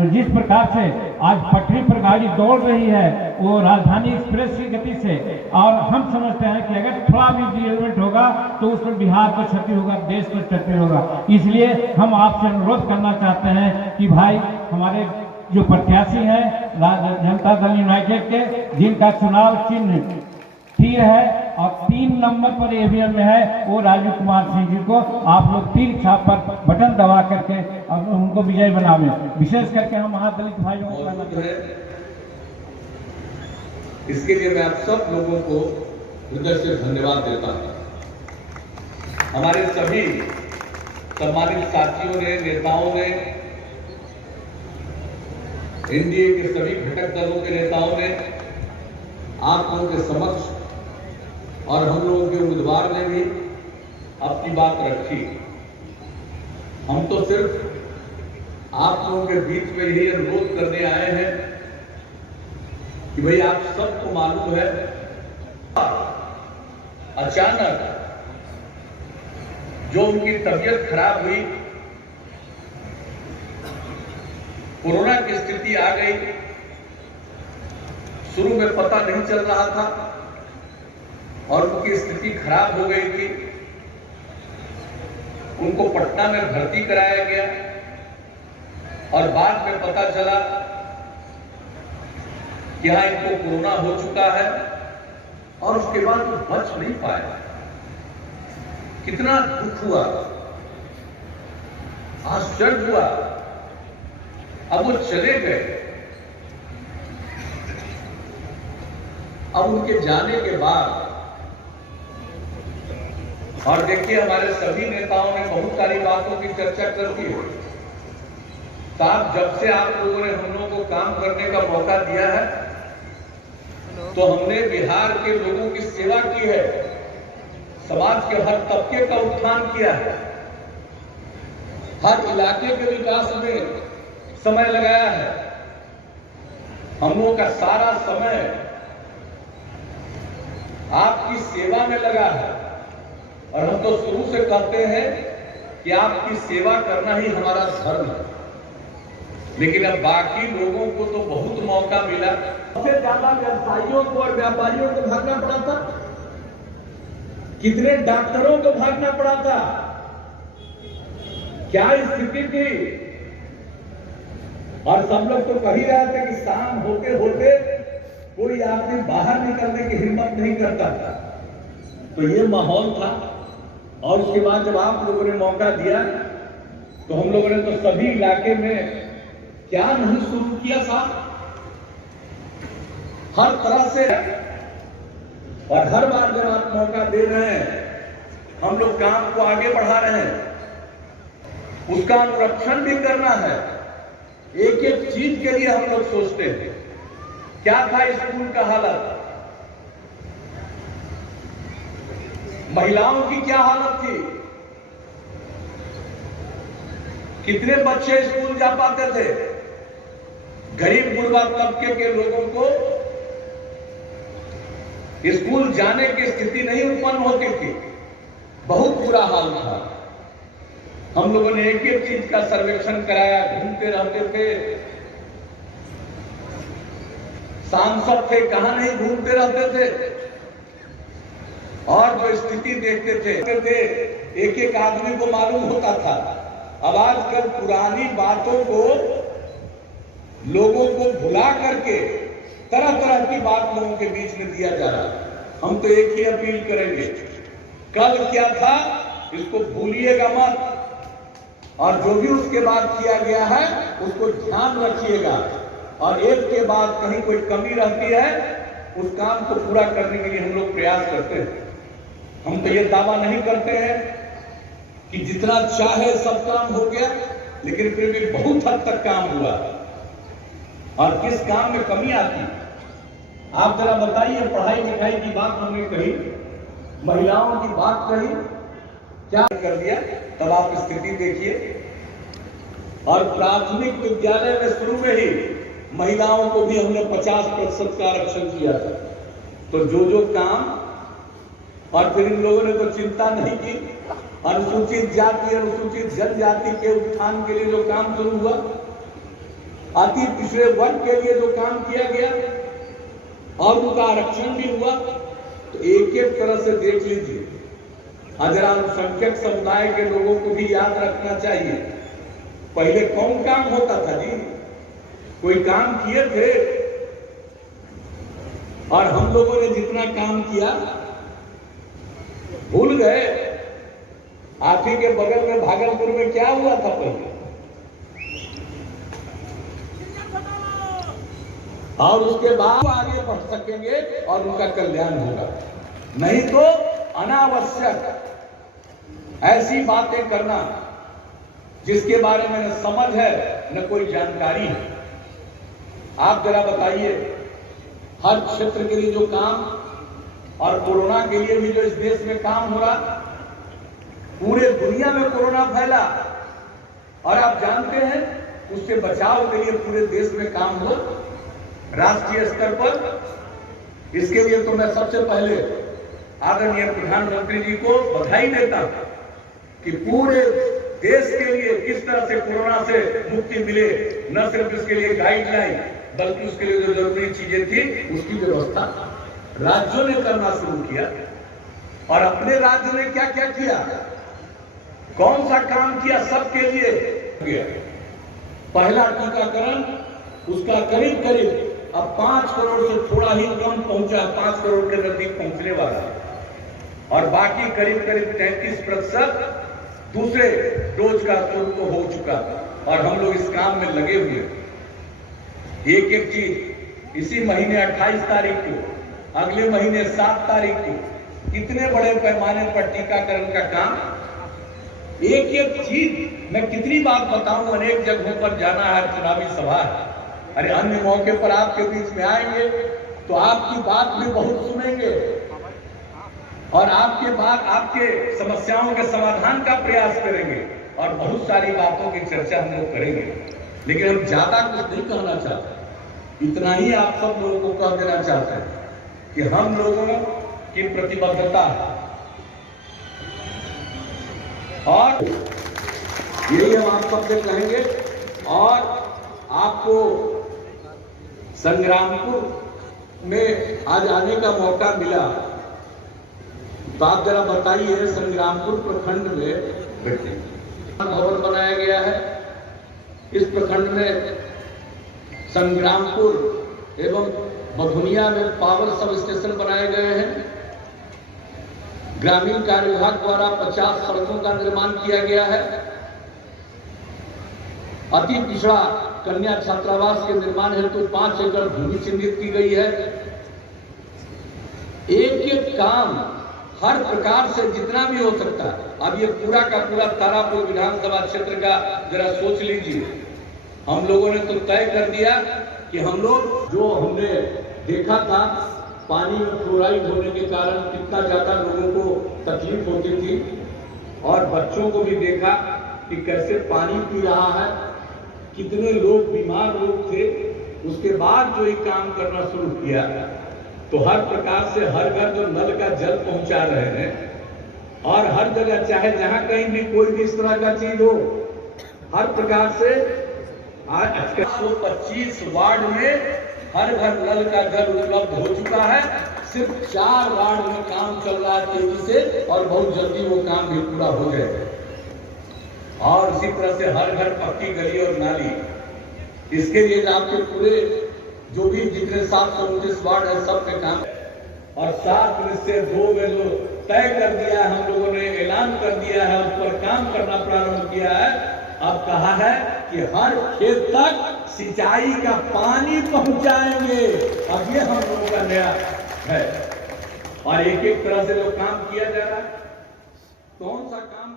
तो जिस प्रकार से आज पटरी पर गाड़ी दौड़ रही है वो राजधानी एक्सप्रेस की गति से, और हम समझते हैं कि अगर थोड़ा भी डिवेलपमेंट होगा तो उसमें बिहार को क्षति होगा, देश को क्षति होगा। इसलिए हम आपसे अनुरोध करना चाहते हैं कि भाई हमारे जो प्रत्याशी हैं जनता दल यूनाइटेड के, जिनका चुनाव चिन्ह तीर है और 3 नंबर पर ईवीएम में है, वो राजू कुमार सिंह जी को आप लोग तीर छाप पर बटन दबा करके और उनको विजय बनावे। विशेष करके हम महादलित भाइयों को इसके लिए मैं आप सब लोगों को हृदय से धन्यवाद देता हूं। हमारे सभी सम्मानित साथियों ने, नेताओं ने, एनडीए के सभी घटक दलों के नेताओं ने आप लोगों के समक्ष और हम लोगों के उम्मीदवार ने भी अपनी बात रखी। हम तो सिर्फ आप लोगों के बीच में यही अनुरोध करने आए हैं कि भाई आप सबको मालूम है अचानक जो उनकी तबीयत खराब हुई, कोरोना की स्थिति आ गई, शुरू में पता नहीं चल रहा था और उनकी स्थिति खराब हो गई थी। उनको पटना में भर्ती कराया गया और बाद में पता चला कि हाँ इनको कोरोना हो चुका है और उसके बाद वो बच नहीं पाए। कितना दुख हुआ, आश्चर्य हुआ। अब वो चले गए। अब उनके जाने के बाद, और देखिए हमारे सभी नेताओं ने बहुत सारी बातों की चर्चा कर दी है। साहब जब से आप लोगों ने हम लोगों को काम करने का मौका दिया है तो हमने बिहार के लोगों की सेवा की है, समाज के हर तबके का उत्थान किया है, हर इलाके के विकास में समय लगाया है। हम लोगों का सारा समय आपकी सेवा में लगा है और हम तो शुरू से कहते हैं कि आपकी सेवा करना ही हमारा धर्म है। लेकिन अब बाकी लोगों को तो बहुत मौका मिला। सबसे ज्यादा व्यवसायियों को और व्यापारियों को भागना पड़ा था, कितने डॉक्टरों को भागना पड़ा था, क्या स्थिति थी। और सब लोग तो कह ही रहे थे कि शाम होते होते कोई आदमी बाहर निकलने की हिम्मत नहीं करता था। तो ये माहौल था। और उसके बाद जब आप लोगों ने मौका दिया तो हम लोगों ने तो सभी इलाके में क्या नहीं शुरू किया साहब, हर तरह से। और हर बार जब आप मौका दे रहे हैं हम लोग काम को आगे बढ़ा रहे हैं, उसका अनुरक्षण भी करना है। एक एक चीज के लिए हम लोग सोचते हैं। क्या था स्कूल का हालत, महिलाओं की क्या हालत थी, कितने बच्चे स्कूल जा पाते थे। गरीब गुरबा तबके के लोगों को स्कूल जाने की स्थिति नहीं उत्पन्न होती थी, बहुत बुरा हाल था। हम लोगों ने एक एक चीज का सर्वेक्षण कराया, घूमते रहते थे। सांसद थे, कहां नहीं घूमते रहते थे और जो स्थिति देखते थे एक एक आदमी को मालूम होता था। अब आजकल पुरानी बातों को लोगों को भुला करके तरह तरह की बात लोगों के बीच में दिया जा रहा है। हम तो एक ही अपील करेंगे, कल क्या था इसको भूलिएगा मत, और जो भी उसके बाद किया गया है उसको ध्यान रखिएगा। और एक के बाद कहीं कोई कमी रहती है उस काम को पूरा करने के लिए हम लोग प्रयास करते हैं। हम तो ये दावा नहीं करते हैं कि जितना चाहे सब काम हो गया, लेकिन फिर भी बहुत हद तक काम हुआ। और किस काम में कमी आती आप जरा बताइए। पढ़ाई लिखाई की बात हमने कही, महिलाओं की बात कही, क्या कर दिया, तब आप स्थिति देखिए। और प्राथमिक विद्यालय में शुरू में ही महिलाओं को भी हमने 50% का आरक्षण किया था। तो जो काम, और फिर इन लोगों ने तो चिंता नहीं की, अनुसूचित जाति अनुसूचित जनजाति के उत्थान के लिए जो काम शुरू हुआ अति पिछड़े वर्ग के लिए जो काम किया गया और उनका आरक्षण भी हुआ, तो एक एक तरह से देख लीजिए। अगर अल्पसंख्यक समुदाय के लोगों को भी याद रखना चाहिए, पहले कौन काम होता था जी? कोई काम किए थे? और हम लोगों ने जितना काम किया भूल गए। आप ही के बगल में भागलपुर में क्या हुआ था पहले, और उसके बाद आगे बढ़ सकेंगे और उनका कल्याण होगा। नहीं तो अनावश्यक ऐसी बातें करना जिसके बारे में न समझ है न कोई जानकारी है। आप जरा बताइए, हर क्षेत्र के लिए जो काम और कोरोना के लिए भी जो इस देश में काम हो रहा, पूरे दुनिया में कोरोना फैला और आप जानते हैं उससे बचाव के लिए पूरे देश में काम हो राष्ट्रीय स्तर पर। इसके लिए तो मैं सबसे पहले आदरणीय प्रधानमंत्री जी को बधाई देता हूं कि पूरे देश के लिए किस तरह से कोरोना से मुक्ति मिले, न सिर्फ इसके लिए गाइडलाइन बल्कि उसके लिए जो जरूरी चीजें थी उसकी व्यवस्था राज्यों ने करना शुरू किया। और अपने राज्य ने क्या क्या किया, कौन सा काम किया, सबके लिए किया। पहला टीकाकरण उसका करीब करीब अब 5 करोड़ से थोड़ा ही कम पहुंचा, 5 करोड़ के नजदीक पहुंचने वाला है। और बाकी करीब करीब 33% दूसरे डोज का शुरू तो हो चुका और हम लोग इस काम में लगे हुए। एक एक चीज इसी महीने 28 तारीख को, अगले महीने 7 तारीख को कितने बड़े पैमाने पर टीकाकरण का काम, एक एक चीज मैं कितनी बात बताऊं, अनेक जगहों पर जाना है, चुनावी सभा है। अरे अन्य मौके पर आपके बीच में आएंगे तो आपकी बात भी बहुत सुनेंगे और आपके बाद आपके समस्याओं के समाधान का प्रयास करेंगे और बहुत सारी बातों की चर्चा हम लोग करेंगे। लेकिन हम ज्यादा कुछ नहीं कहना चाहते, इतना ही आप सब लोगों को कह देना चाहते हैं कि हम लोगों की प्रतिबद्धता है और यही हम आप सबसे कहेंगे। और आपको संग्रामपुर में आज आने का मौका मिला तो आप जरा बताइए, संग्रामपुर प्रखंड में भवन बनाया गया है। इस प्रखंड में संग्रामपुर एवं बधुनिया में पावर सब स्टेशन बनाए गए हैं। ग्रामीण कार्य विभाग द्वारा 50 सड़कों का निर्माण किया गया है। अति पिछड़ा कन्या छात्रावास के निर्माण हेतु 5 एकड़ भूमि चिन्हित की गई है। एक एक काम हर प्रकार से जितना भी हो सकता है। अब ये पूरा का पूरा तारापुर विधानसभा क्षेत्र का जरा सोच लीजिए। हम लोगों ने तो तय कर दिया कि हम लोग जो हमने देखा था पानी में फ्लोराइड होने के कारण कितना ज्यादा लोगों को तकलीफ होती थी और बच्चों को भी देखा कि कैसे पानी पी रहा है, कितने लोग बीमार लोग थे। उसके बाद जो ये काम करना शुरू किया तो हर प्रकार से हर घर जो नल का जल पहुंचा रहे हैं और हर जगह चाहे जहां कहीं भी कोई भी इस तरह का चीज हो, हर प्रकार से आज 125 वार्ड में हर घर नल का जल उपलब्ध हो चुका है। सिर्फ 4 वार्ड में काम चल रहा है तेजी से और बहुत जल्दी वो काम भी पूरा हो जाएगा। और इसी तरह से हर घर पक्की गली और नाली, इसके लिए आपके पूरे जो भी जितने 729 वार्ड है सब पे काम। और 7 में से 2 में जो तय कर दिया है, हम लोगों ने ऐलान कर दिया है, उस पर काम करना प्रारंभ किया है। अब कहा है कि हर खेत तक सिंचाई का पानी पहुंचाएंगे। अब ये हम लोगों का नया है और एक एक तरह से जो काम किया जा रहा है, कौन सा काम